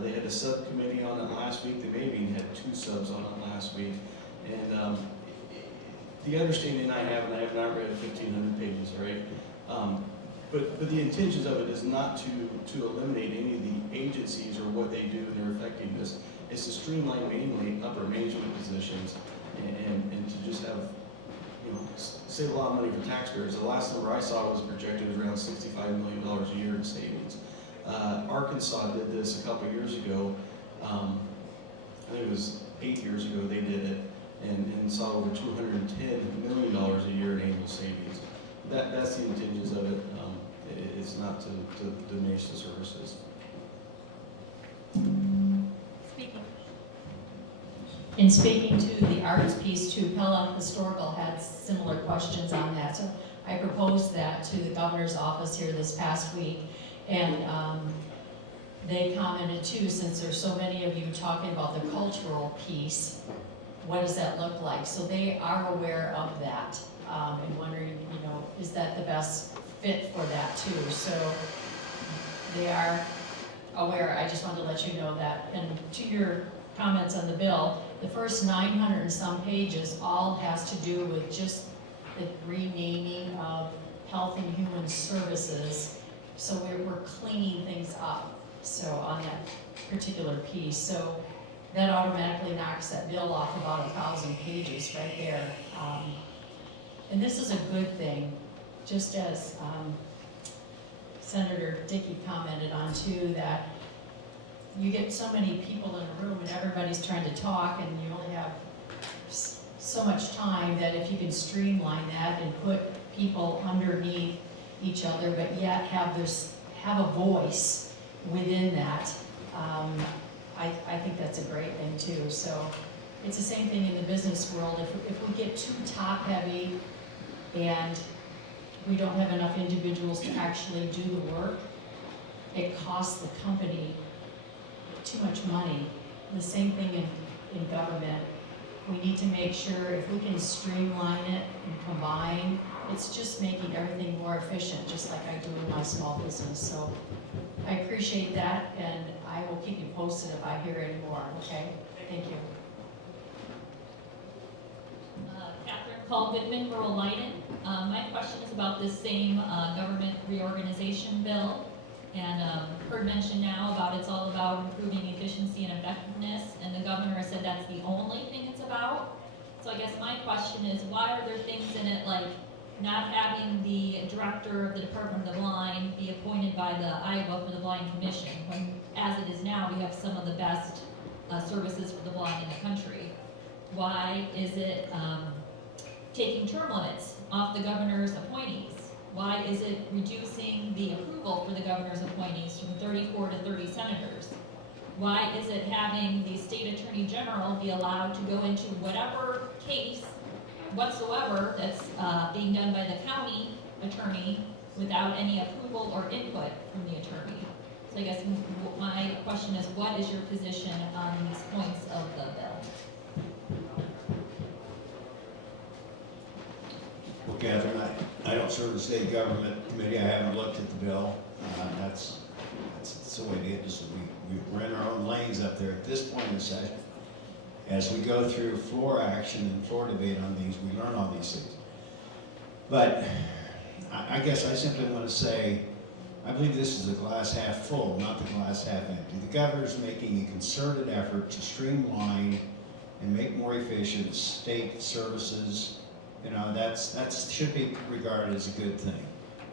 They had a subcommittee on it last week. They maybe even had 2 subs on it last week. And the understanding I have, and I have not read 1,500 pages, right? But the intentions of it is not to eliminate any of the agencies or what they do and their effectiveness. It's to streamline mainly upper management positions and to just have, you know, save a lot of money for taxpayers. The last number I saw was projected was around $65 million a year in savings. Arkansas did this a couple of years ago. I think it was 8 years ago they did it and saw over $210 million a year in annual savings. That's the intentions of it. It's not to diminish the services. Speaking. In speaking to the arts piece too, Pella Historical had similar questions on that. So I proposed that to the governor's office here this past week. And they commented too, since there's so many of you talking about the cultural piece, what does that look like? So they are aware of that, and wondering, you know, is that the best fit for that too? So they are aware. I just wanted to let you know that. And to your comments on the bill, the first 900 and some pages all has to do with just the renaming of Health and Human Services. So we're cleaning things up, so on that particular piece. So that automatically knocks that bill off about 1,000 pages right there. And this is a good thing, just as Senator Dickey commented on too, that you get so many people in a room and everybody's trying to talk and you only have so much time, that if you can streamline that and put people underneath each other, but yet have a voice within that, I think that's a great thing too. So it's the same thing in the business world. If we get too top heavy and we don't have enough individuals to actually do the work, it costs the company too much money. The same thing in government. We need to make sure if we can streamline it and combine, it's just making everything more efficient, just like I do in my small business. So I appreciate that, and I will keep you posted if I hear any more, okay? Thank you. Catherine Call Goodman, rural Leiden. My question is about this same government reorganization bill. And heard mention now about it's all about improving efficiency and effectiveness, and the governor has said that's the only thing it's about. So I guess my question is, why are there things in it like not having the director of the Department of the Blind be appointed by the Iowa for the Blind Commission, when as it is now we have some of the best services for the blind in the country? Why is it taking term limits off the governor's appointees? Why is it reducing the approval for the governor's appointees from 34 to 30 senators? Why is it having the state attorney general be allowed to go into whatever case whatsoever that's being done by the county attorney without any approval or input from the attorney? So I guess my question is, what is your position on these points of the bill? Well, Catherine, I don't serve the state government committee. I haven't looked at the bill. That's the way it is. We're in our own lanes up there at this point in the session. As we go through floor action and floor debate on these, we learn all these things. But I guess I simply want to say, I believe this is a glass half full, not the glass half empty. The governor's making a concerted effort to streamline and make more efficient state services. You know, that's should be regarded as a good thing.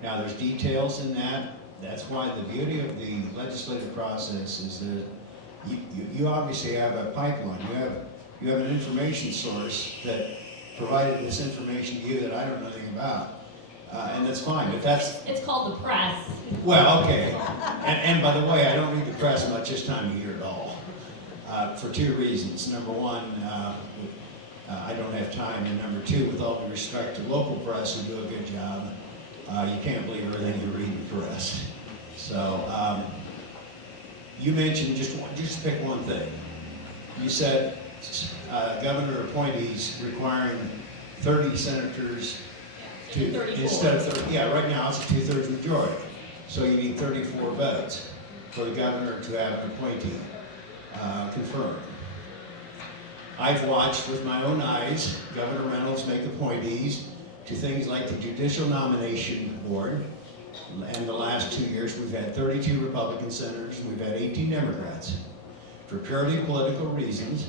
Now, there's details in that. That's why the beauty of the legislative process is that you obviously have a pipeline. You have an information source that provided this information to you that I don't know anything about, and that's fine. But It's called the press. well, okay. And by the way, I don't read the press much this time of year at all, for two reasons. Number one, I don't have time, and number two, with all due respect to local press who do a good job, you can't believe everything you read in the press. So, you mentioned, just pick one thing. You said governor appointees requiring 30 senators to, 34. instead of 30, yeah, right now it's a 2/3 majority. So you need 34 votes for the governor to have an appointee confirmed. I've watched with my own eyes Governor Reynolds make appointees to things like the Judicial Nomination Board. And the last 2 years, we've had 32 Republican senators, and we've had 18 Democrats. For purely political reasons,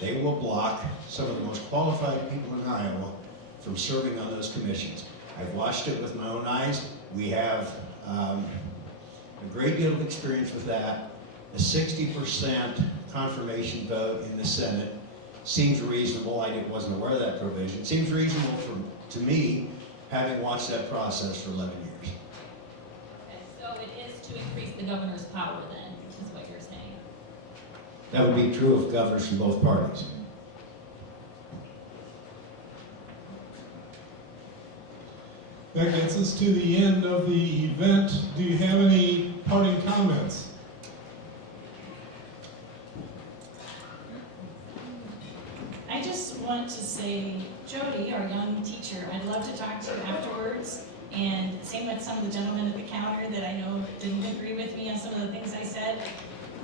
they will block some of the most qualified people in Iowa from serving on those commissions. I've watched it with my own eyes. We have a great deal of experience with that. A 60% confirmation vote in the Senate seems reasonable. I wasn't aware of that provision. Seems reasonable to me, having watched that process for 11 years. Okay, so it is to increase the governor's power then, is what you're saying? That would be true of governors from both parties. That gets us to the end of the event. Do you have any parting comments? want to say, Jody, our young teacher, I'd love to talk to you afterwards. And same with some of the gentlemen at the counter that I know didn't agree with me on some of the things I said.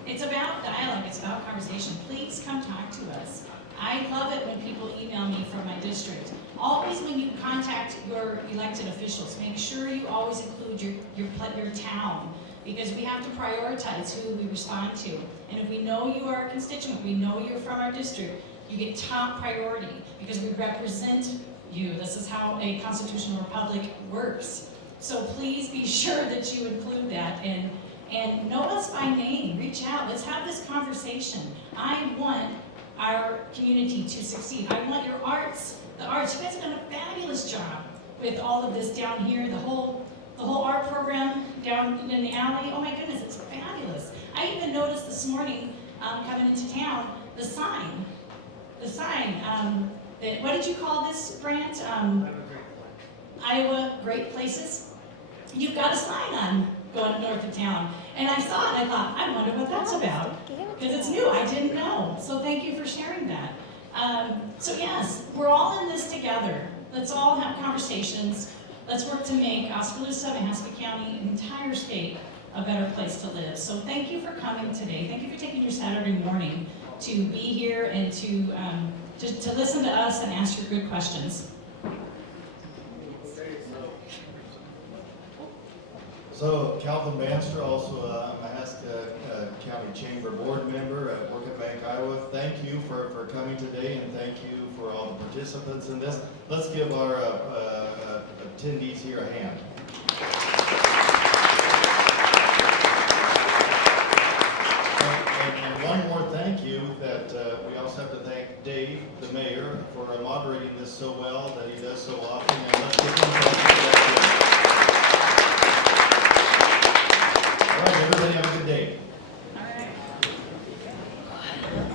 It's about dialogue, it's about conversation. Please come talk to us. I love it when people email me from my district. Always when you contact your elected officials, make sure you always include your town, because we have to prioritize who we respond to. And if we know you are a constituent, we know you're from our district, you get top priority because we represent you. This is how a constitutional republic works. So please be sure that you include that and know us by name. Reach out. Let's have this conversation. I want our community to succeed. I want your arts, the arts. You guys have done a fabulous job with all of this down here, the whole art program down in the alley. Oh my goodness, it's fabulous. I even noticed this morning coming into town, the sign. What did you call this, Brant? Iowa Great Places. You've got a sign on going north of town. And I saw it and I thought, I wonder what that's about. Because it's new, I didn't know. So thank you for sharing that. So yes, we're all in this together. Let's all have conversations. Let's work to make Oskaloosa, Mahaska County, the entire state, a better place to live. So thank you for coming today. Thank you for taking your Saturday morning to be here and to listen to us and ask your good questions. So Calvin Banster, also a Mahaska County Chamber Board member at Work at Bank, Iowa. Thank you for coming today, and thank you for all the participants in this. Let's give our attendees here a hand. And one more thank you that we also have to thank Dave, the mayor, for moderating this so well that he does so often. And let's give him thank you for that. All right, everybody,